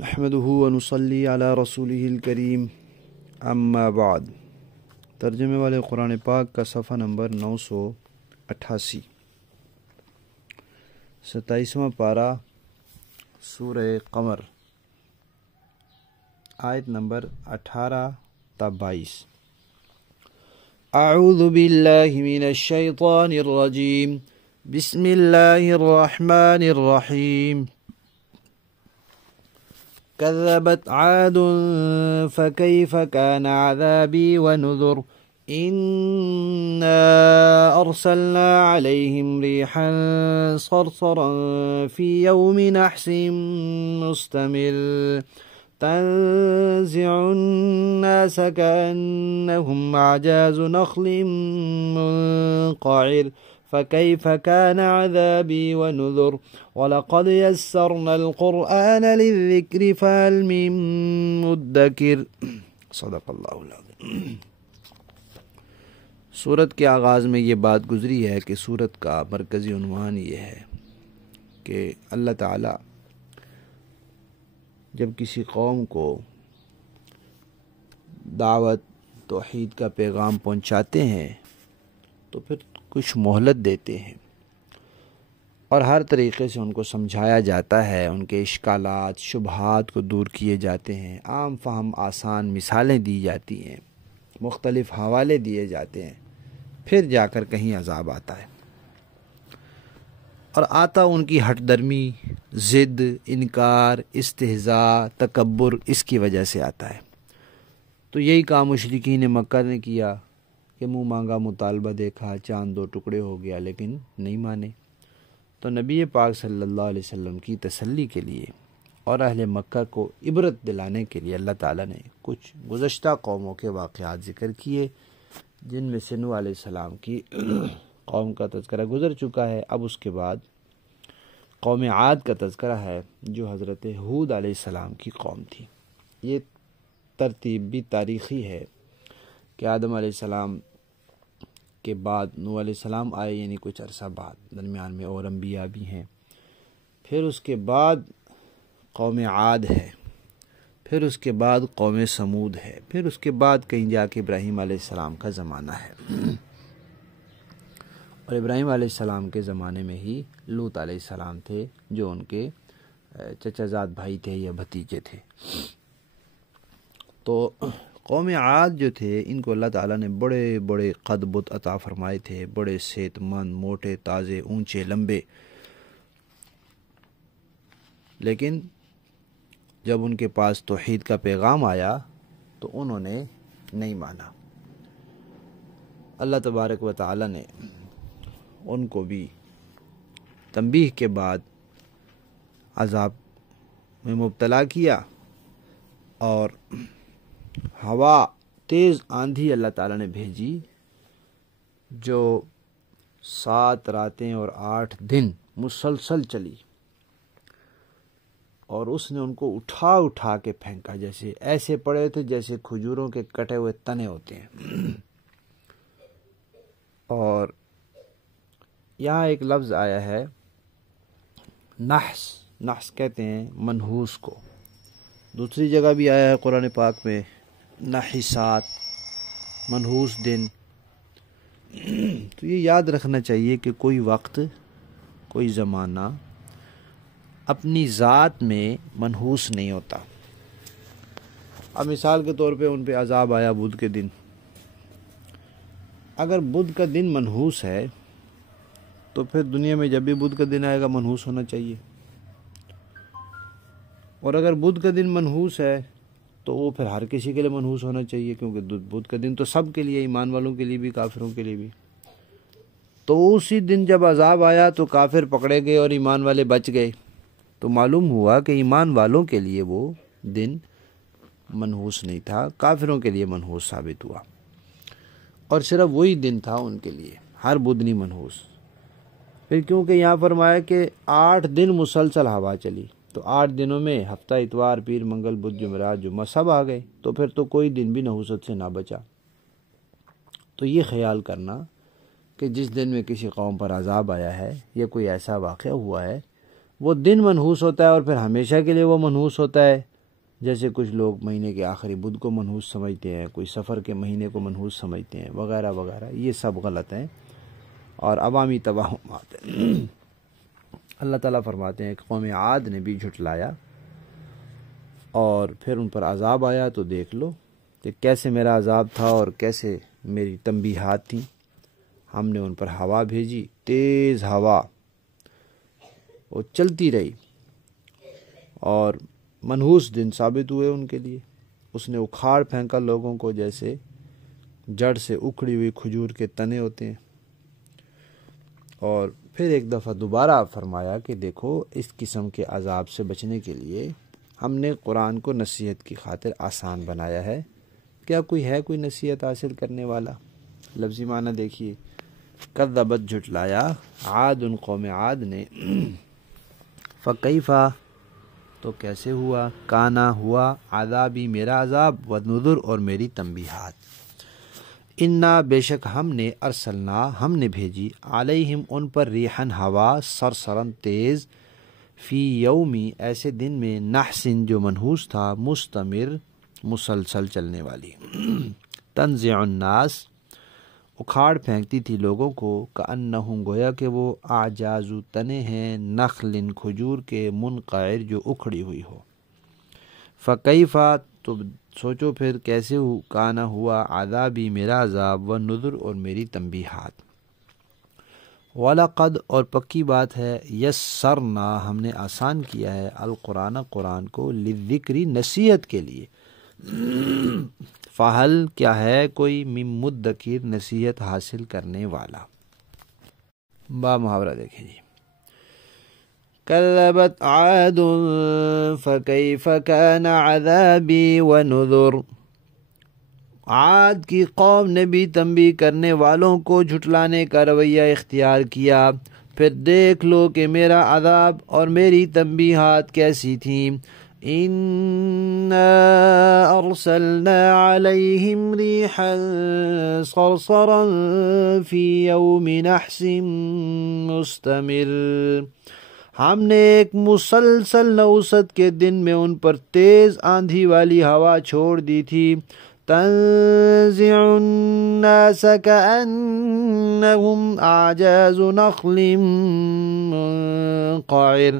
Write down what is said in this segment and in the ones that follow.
نحمده ونصلي على رسوله الكريم اما بعد۔ ترجمے والے قرآن پاک کا صفحہ نمبر 988، 27واں پارہ سورہ قمر، آیت نمبر 18 تا 22۔ اعوذ باللہ من الشیطان الرجیم، بسم اللہ الرحمن الرحیم۔ كذبت عاد فكيف كان عذابي ونذر إنا أرسلنا عليهم ريحا صرصرا في يوم نحس مستمر تنزع الناس كأنهم أعجاز نخل منقعر فكيف كان عذابي ونذر ولقد يسرنا القرآن للذكر فهل من مدكر۔ صدق اللہ العظیم۔ سورت کے آغاز میں یہ بات گزری ہے کہ سورت کا مرکزی عنوان یہ ہے کہ اللہ تعالی جب کسی قوم کو دعوت توحید کا پیغام پہنچاتے ہیں تو پھر کچھ مہلت دیتے ہیں اور ہر طریقے سے ان کو سمجھایا جاتا ہے، ان کے اشکالات شبہات کو دور کیے جاتے ہیں، عام فہم آسان مثالیں دی جاتی ہیں، مختلف حوالے دیے جاتے ہیں، پھر جا کر کہیں عذاب آتا ہے، اور آتا ان کی ہٹ درمی، ضد، انکار، استہزاء، تکبر، اس کی وجہ سے آتا ہے۔ تو یہی کام مشرکین مکہ نے کیا کہ منہ مانگا مطالبہ دیکھا، چاند دو ٹکڑے ہو گیا، لیکن نہیں مانے۔ تو نبی پاک صلی اللہ علیہ وسلم کی تسلی کے لیے اور اہل مکہ کو عبرت دلانے کے لیے اللہ تعالیٰ نے کچھ گزشتہ قوموں کے واقعات ذکر کیے، جن میں سے نوح علیہ السلام کی قوم کا تذکرہ گزر چکا ہے۔ اب اس کے بعد قوم عاد کا تذکرہ ہے، جو حضرت ہود علیہ السلام کی قوم تھی۔ یہ ترتیب بھی تاریخی ہے کہ آدم علیہ السلام کے بعد نوح علیہ السلام آئے، یعنی کچھ عرصہ بعد، درمیان میں اور انبیاء بھی ہیں، پھر اس کے بعد قوم عاد ہے، پھر اس کے بعد قوم سمود ہے، پھر اس کے بعد کہیں جا کے ابراہیم علیہ السلام کا زمانہ ہے، اور ابراہیم علیہ السلام کے زمانے میں ہی لوط علیہ السلام تھے، جو ان کے چچا زاد بھائی تھے یا بھتیجے تھے۔ تو قوم عاد جو تھے، ان کو اللہ تعالیٰ نے بڑے بڑے قد بت عطا فرمائے تھے، بڑے صحت مند، موٹے، تازے، اونچے، لمبے، لیکن جب ان کے پاس توحید کا پیغام آیا تو انہوں نے نہیں مانا۔ اللہ تبارک و تعالیٰ نے ان کو بھی تنبیہ کے بعد عذاب میں مبتلا کیا، اور ہوا، تیز آندھی اللہ تعالیٰ نے بھیجی، جو 7 راتیں اور 8 دن مسلسل چلی، اور اس نے ان کو اٹھا اٹھا کے پھینکا، جیسے ایسے پڑے تھے جیسے کھجوروں کے کٹے ہوئے تنے ہوتے ہیں۔ اور یہاں ایک لفظ آیا ہے نحس، نحس کہتے ہیں منحوس کو، دوسری جگہ بھی آیا ہے قرآن پاک میں نحسات، منحوس دن۔ تو یہ یاد رکھنا چاہیے کہ کوئی وقت، کوئی زمانہ اپنی ذات میں منحوس نہیں ہوتا۔ اب مثال کے طور پہ ان پہ عذاب آیا بدھ کے دن، اگر بدھ کا دن منحوس ہے تو پھر دنیا میں جب بھی بدھ کا دن آئے گا منحوس ہونا چاہیے، اور اگر بدھ کا دن منحوس ہے تو وہ پھر ہر کسی کے لیے منحوس ہونا چاہیے، کیونکہ بدھ کا دن تو سب کے لیے، ایمان والوں کے لیے بھی، کافروں کے لیے بھی۔ تو اسی دن جب عذاب آیا تو کافر پکڑے گئے اور ایمان والے بچ گئے، تو معلوم ہوا کہ ایمان والوں کے لیے وہ دن منحوس نہیں تھا، کافروں کے لیے منحوس ثابت ہوا، اور صرف وہی دن تھا ان کے لیے، ہر بدھ نہیں منحوس۔ پھر کیونکہ یہاں فرمایا کہ 8 دن مسلسل ہوا چلی، تو 8 دنوں میں ہفتہ، اتوار، پیر، منگل، بدھ، جمعرات، جمعہ سب آ گئے، تو پھر تو کوئی دن بھی نحوست سے نہ بچا۔ تو یہ خیال کرنا کہ جس دن میں کسی قوم پر عذاب آیا ہے یا کوئی ایسا واقعہ ہوا ہے، وہ دن منحوس ہوتا ہے اور پھر ہمیشہ کے لیے وہ منحوس ہوتا ہے، جیسے کچھ لوگ مہینے کے آخری بدھ کو منحوس سمجھتے ہیں، کوئی سفر کے مہینے کو منحوس سمجھتے ہیں، وغیرہ وغیرہ، یہ سب غلط ہیں اور عوامی توہمات ہیں۔ اللہ تعالیٰ فرماتے ہیں کہ قوم عاد نے بھی جھٹلایا اور پھر ان پر عذاب آیا تو دیکھ لو کہ کیسے میرا عذاب تھا اور کیسے میری تنبیہات تھیں۔ ہم نے ان پر ہوا بھیجی، تیز ہوا، وہ چلتی رہی اور منحوس دن ثابت ہوئے ان کے لیے۔ اس نے اکھاڑ پھینکا لوگوں کو جیسے جڑ سے اکھڑی ہوئی کھجور کے تنے ہوتے ہیں۔ اور پھر ایک دفعہ دوبارہ فرمایا کہ دیکھو اس قسم کے عذاب سے بچنے کے لیے ہم نے قرآن کو نصیحت کی خاطر آسان بنایا ہے۔ کیا کوئی نصیحت حاصل کرنے والا؟ لفظی معنی دیکھیے، کذبت جھٹلایا عاد قوم عاد نے، فکیفا تو کیسے ہوا، کانا ہوا، عذابی میرا عذاب، ونذر اور میری تنبیہات۔ انا بے شک ہم نے، ارسلنا ہم نے بھیجی، علیہم ان پر، ریحن ہوا، سرسرن تیز، فی یومی ایسے دن میں، نحسن جو منحوس تھا، مستمر مسلسل چلنے والی، تنزع الناس اکھاڑ پھینکتی تھی لوگوں کو، کأنہم گویا کہ وہ اعجاز تنے ہیں، نخل کھجور کے، منقعر جو اکھڑی ہوئی ہو۔ فکیفا تو سوچو پھر کیسے کانا ہوا، عذابی میرا عذاب، ونذر اور میری تنبیہات۔ وَلَقَدْ اور پکی بات ہے، یسرنا ہم نے آسان کیا ہے، القرآن قرآن کو، للذکر نصیحت کے لیے، فہل کیا ہے کوئی، من مدکر نصیحت حاصل کرنے والا۔ با محاورہ دیکھیں جی، کذبت عاد فکیف کان عذابی ونذر، عاد کی قوم نے بھی تنبیہ کرنے والوں کو جھٹلانے کا رویہ اختیار کیا، پھر دیکھ لو کہ میرا عذاب اور میری تنبیہات کیسی تھیں۔ اِنَّا أَرْسَلْنَا عَلَيْهِمْ رِيحًا صَرْصَرًا فِي يَوْمِ نَحْسٍ مُسْتَمِرٍ، ہم نے ایک مسلسل نوسط کے دن میں ان پر تیز آندھی والی ہوا چھوڑ دی تھی، تنزع الناس كأنهم أعجاز نخل منقعر،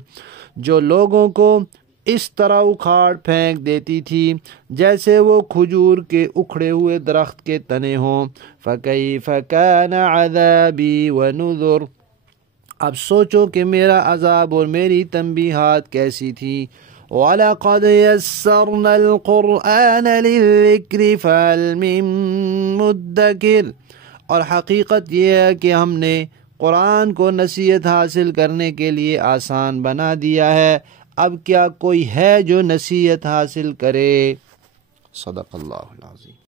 جو لوگوں کو اس طرح اکھاڑ پھینک دیتی تھی جیسے وہ کھجور کے اکھڑے ہوئے درخت کے تنے ہوں۔ فَكَيْفَ كَانَ عَذَابِي وَنُذُرْ، اب سوچو کہ میرا عذاب اور میری تنبیہات کیسی تھی۔ وَلَقَدْ يَسَّرْنَا الْقُرْآنَ لِلذِّكْرِ فَهَلْ مِن مُدَّكِرٍ، اور حقیقت یہ ہے کہ ہم نے قرآن کو نصیحت حاصل کرنے کے لیے آسان بنا دیا ہے، اب کیا کوئی ہے جو نصیحت حاصل کرے؟ صدق اللہ العظیم۔